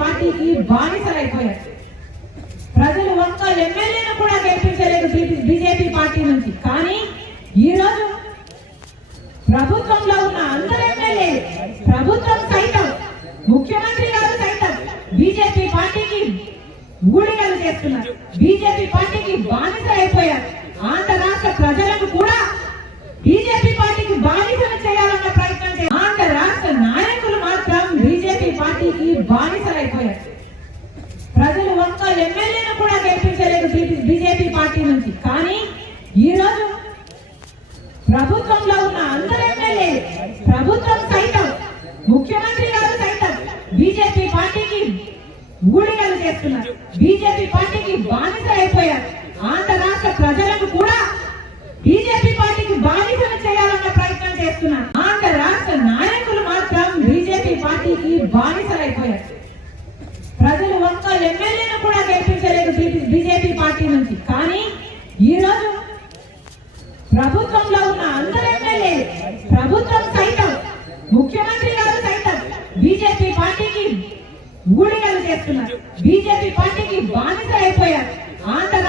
పార్టీకి బానిసలైపోయారు ప్రజలు ఒక్క ఎమ్మెల్యేను కూడా గెలిపించలేదు బీజేపీ పార్టీ నుంచి. కానీ ఈరోజు ప్రభుత్వంలో ఉన్న అందరు ఎమ్మెల్యే ప్రభుత్వం సైతం ముఖ్యమంత్రి గారు సైతం బీజేపీ పార్టీకి ఊడిగలు చేస్తున్నారు. బీజేపీ పార్టీకి బానిసలైపోయారు. ఆంధ్ర రాష్ట్ర ప్రజలకు కూడా బానిసలైపోయారు ప్రజలు ఒక్క ఎమ్మెల్యేను కూడా గెలిపించలేదు బీజేపీ పార్టీ నుంచి. కానీ ఈ రోజు ప్రభుత్వంలో ఉన్న అందరు ఎమ్మెల్యేలు ప్రభుత్వం సైతం ముఖ్యమంత్రి గారు సైతం బీజేపీ పార్టీకి ఊడిగలు చేస్తున్నారు. బీజేపీ పార్టీకి బానిస అయిపోయారు. ఆంధ్ర రాష్ట్ర ప్రజలకు కూడా బీజేపీ పార్టీకి బానిసలు చేయాలన్న ప్రయత్నం చేస్తున్నారు. ఆంధ్ర రాష్ట్ర నాయకులు మాత్రం బీజేపీ పార్టీకి బానిసలైపోయారు ప్రజలు ఒక్క ఎమ్మెల్యేను కూడా గెలిపించలేదు బీజేపీ పార్టీ నుంచి. కానీ ఈరోజు ప్రభుత్వంలో ఉన్న అందరూ ఎమ్మెల్యేలు ప్రభుత్వం సైతం ముఖ్యమంత్రి గారు సైతం బీజేపీ పార్టీకి ఊడిగలు చేస్తున్నారు. బీజేపీ పార్టీకి బానిస అయిపోయారు ఆంధ్ర